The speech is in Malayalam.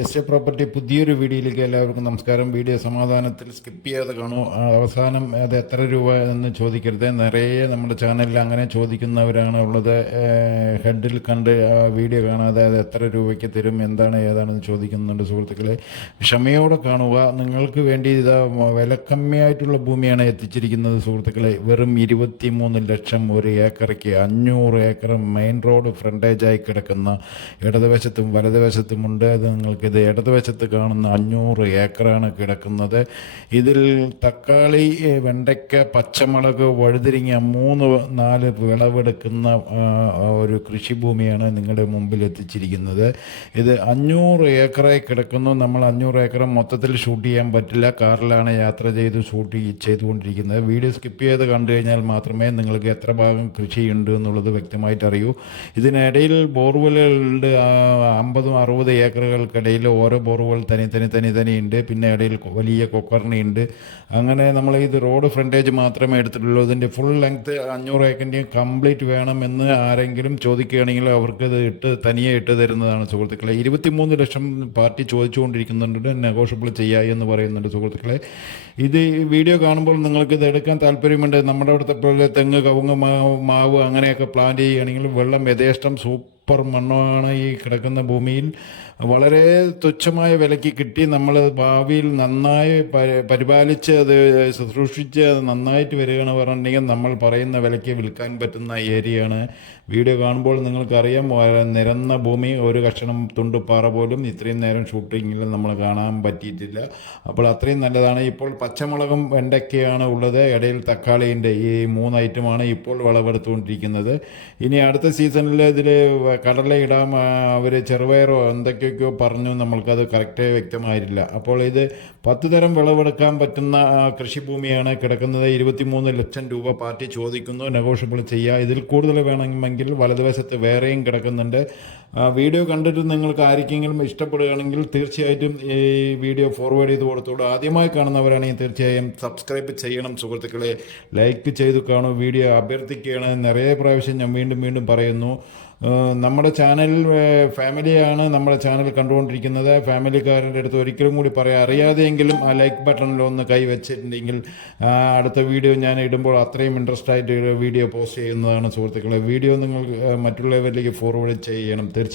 എസ് എ പ്രോപ്പർട്ടി പുതിയൊരു വീഡിയോയിലേക്ക് എല്ലാവർക്കും നമസ്കാരം. വീഡിയോ സമാധാനത്തിൽ സ്കിപ്പ് ചെയ്യാതെ കാണൂ. അവസാനം അത് എത്ര രൂപ എന്ന് ചോദിക്കരുത്. നിറയെ നമ്മുടെ ചാനലിൽ അങ്ങനെ ചോദിക്കുന്നവരാണ് ഉള്ളത്. ഹെഡിൽ കണ്ട് വീഡിയോ കാണാതെ അത് എത്ര രൂപയ്ക്ക് തരും, എന്താണ് ഏതാണെന്ന് ചോദിക്കുന്നുണ്ട്. സുഹൃത്തുക്കളെ, ക്ഷമയോടെ കാണുക. നിങ്ങൾക്ക് വേണ്ടി ഇതാ വിലക്കമ്മിയായിട്ടുള്ള ഭൂമിയാണ് എത്തിച്ചിരിക്കുന്നത്. സുഹൃത്തുക്കളെ, വെറും 23 ലക്ഷം ഒരു ഏക്കറയ്ക്ക് 500 ഏക്കർ മെയിൻ റോഡ് ഫ്രണ്ടേജായി കിടക്കുന്ന, ഇടതുവശത്തും വലതുവശത്തുമുണ്ട്. അത് നിങ്ങൾക്കിത് ഇടതുവശത്ത് കാണുന്ന 500 ഏക്കറാണ് കിടക്കുന്നത്. ഇതിൽ തക്കാളി, വെണ്ടയ്ക്ക, പച്ചമുളക്, വഴുതിരിങ്ങ 3-4 വിളവെടുക്കുന്ന ഒരു കൃഷിഭൂമിയാണ് നിങ്ങളുടെ മുമ്പിൽ എത്തിച്ചിരിക്കുന്നത്. ഇത് 500 ഏക്കറായി കിടക്കുന്നു. നമ്മൾ 500 ഏക്കർ മൊത്തത്തിൽ ഷൂട്ട് ചെയ്യാൻ പറ്റില്ല. കാറിലാണ് യാത്ര ചെയ്ത് ഷൂട്ട് ചെയ്തുകൊണ്ടിരിക്കുന്നത്. വീഡിയോ സ്കിപ്പ് ചെയ്ത് കണ്ടു കഴിഞ്ഞാൽ മാത്രമേ നിങ്ങൾക്ക് എത്ര ഭാഗം കൃഷിയുണ്ട് എന്നുള്ളത് വ്യക്തമായിട്ട് അറിയൂ. ഇതിനിടയിൽ ബോർവെല്ലുകളുണ്ട്. 50-60 ഏക്കറുകൾക്കിടയിൽ ഓരോ ബോർവെൽ തനി ഉണ്ട്. പിന്നെ ഇടയിൽ വലിയ കൊക്കർണിയുണ്ട്. അങ്ങനെ നമ്മൾ ഇത് റോഡ് ഫ്രണ്ടേജ് മാത്രമേ എടുത്തിട്ടുള്ളൂ. ഇതിൻ്റെ ഫുൾ ലെങ്ത്ത് 500 ഏക്കറിൻ്റെയും കംപ്ലീറ്റ് വേണമെന്ന് ആരെങ്കിലും ചോദിക്കുകയാണെങ്കിൽ അവർക്ക് ഇത് തനിയെ ഇട്ട് തരുന്നതാണ് സുഹൃത്തുക്കളെ. 23 ലക്ഷം പാർട്ടി ചോദിച്ചുകൊണ്ടിരിക്കുന്നുണ്ട്. നെഗോഷ്യബിൾ ചെയ്യുക എന്ന് പറയുന്നുണ്ട് സുഹൃത്തുക്കളെ. ഇത് വീഡിയോ കാണുമ്പോൾ നിങ്ങൾക്ക് ഇത് എടുക്കാൻ താല്പര്യമുണ്ട്. നമ്മുടെ അവിടുത്തെ പോലെ തെങ്ങ്, കവുങ്ങ്, മാവ് അങ്ങനെയൊക്കെ പ്ലാന്റ് ചെയ്യുകയാണെങ്കിൽ വെള്ളം യഥേഷ്ടം സൂപ്പർ മണ്ണാണ് ഈ കിടക്കുന്ന ഭൂമിയിൽ. വളരെ തുച്ഛമായ വിലയ്ക്ക് കിട്ടി. നമ്മൾ ഭാവിയിൽ നന്നായി പരിപാലിച്ച് അത് ശുശ്രൂഷിച്ച് അത് നന്നായിട്ട് വരികയാണ് പറഞ്ഞിട്ടുണ്ടെങ്കിൽ നമ്മൾ പറയുന്ന വിലയ്ക്ക് വിൽക്കാൻ പറ്റുന്ന ഏരിയയാണ്. വീഡിയോ കാണുമ്പോൾ നിങ്ങൾക്കറിയാം, നിരന്ന ഭൂമി, ഒരു കഷണം തുണ്ടുപാറ പോലും ഇത്രയും നേരം ഷൂട്ടിങ്ങിൽ നമ്മൾ കാണാൻ പറ്റിയിട്ടില്ല. അപ്പോൾ അത്രയും നല്ലതാണ്. ഇപ്പോൾ പച്ചമുളകും വെണ്ടയ്ക്കയാണ് ഉള്ളത്. ഇടയിൽ തക്കാളിൻ്റെ ഈ 3 ഐറ്റമാണ് ഇപ്പോൾ വിളവെടുത്തുകൊണ്ടിരിക്കുന്നത്. ഇനി അടുത്ത സീസണിൽ ഇതിൽ കടല ഇടാം. അവർ ചെറുപയറോ എന്തൊക്കെയൊക്കെയോ പറഞ്ഞു, നമ്മൾക്കത് കറക്റ്റ് വ്യക്തമായിട്ടില്ല. അപ്പോൾ ഇത് 10 തരം വിളവെടുക്കാൻ പറ്റുന്ന കൃഷിഭൂമിയാണ് കിടക്കുന്നത്. 23 ലക്ഷം രൂപ പാർട്ടി ചോദിക്കുന്നു. നെഗോഷ്യബിൾ ചെയ്യുക. ഇതിൽ കൂടുതൽ വേണമെങ്കിൽ വലതുവശത്ത് വേറെയും കിടക്കുന്നുണ്ട്. വീഡിയോ കണ്ടിട്ട് നിങ്ങൾക്ക് ആർക്കെങ്കിലും ഇഷ്ടപ്പെടുകയാണെങ്കിൽ തീർച്ചയായിട്ടും ഈ വീഡിയോ ഫോർവേഡ് ചെയ്ത് കൊടുത്തോളൂ. ആദ്യമായി കാണുന്നവരാണെങ്കിൽ തീർച്ചയായും സബ്സ്ക്രൈബ് ചെയ്യണം സുഹൃത്തുക്കളെ. ലൈക്ക് ചെയ്തു കാണൂ. വീഡിയോ അഭ്യർത്ഥിക്കുകയാണ്. നിറയെ പ്രാവശ്യം ഞാൻ വീണ്ടും പറയുന്നു, നമ്മുടെ ചാനൽ ഫാമിലിയാണ് നമ്മുടെ ചാനൽ കണ്ടുകൊണ്ടിരിക്കുന്നത്. ഫാമിലിക്കാരൻ്റെ അടുത്ത് ഒരിക്കലും കൂടി പറയാം, അറിയാതെയെങ്കിലും ആ ലൈക്ക് ബട്ടണിൽ ഒന്ന് കൈ വെച്ചിട്ടുണ്ടെങ്കിൽ അടുത്ത വീഡിയോ ഞാൻ ഇടുമ്പോൾ അത്രയും ഇൻട്രസ്റ്റ് ആയിട്ട് വീഡിയോ പോസ്റ്റ് ചെയ്യുന്നതാണ് സുഹൃത്തുക്കളെ. വീഡിയോ നിങ്ങൾ മറ്റുള്ളവരിലേക്ക് ഫോർവേഡ് ചെയ്യണം തീർച്ചയായും.